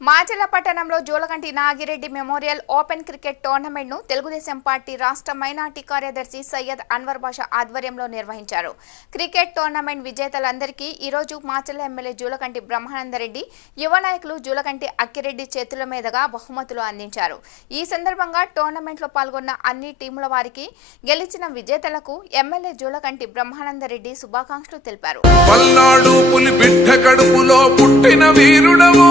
మాచల పట్టణంలో Jolaganti Nagireddy memorial open cricket టోర్నమెంట్ను Telugu Desam party రాష్ట్ర minority కార్యదర్శి సయ్యద్ అన్వర్ బాషా ఆధ్వర్యంలో నిర్వహించారు. క్రికెట్ టోర్నమెంట్ విజేతలందరికీ ఈరోజు మాచల ఎమ్మెల్యే జూలకంటి బ్రహ్మానందరెడ్డి యువ నాయకులు జూలకంటి అక్కిరెడ్డి చేతుల మీదుగా బహుమతులు అందించారు. ఈ సందర్భంగా టోర్నమెంట్లో పాల్గొన్న అన్ని టీముల వారికి గెలిచిన విజేతలకు ఎమ్మెల్యే జూలకంటి బ్రహ్మానందరెడ్డి శుభాకాంక్షలు తెలిపారు. పులి బిడ్డ కడుపులో పుట్టిన వీరుడవో.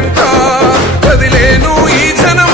get